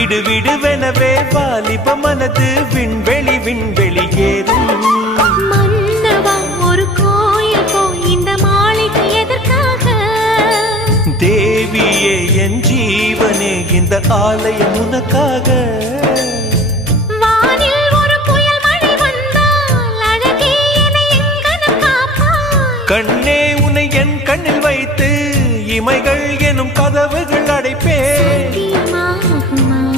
விடு விடுவெனவே வாலிப மனது விண்வெளி விண்வெளி ஏறும். மன்னவா ஒரு கோயில் போ இந்த மாளிகை எதற்காக? தேவியே என் ஜீவனே இந்த ஆலயம் உனக்காக. வானில் ஒரு புயல் மழை வந்தால் அழகே என்னை எங்கனம் காப்பாய். கண்ணே உன்னை என் கண்ணில் வைத்து இமைகள் எனும் கதவுகள் அடைப்பேன்.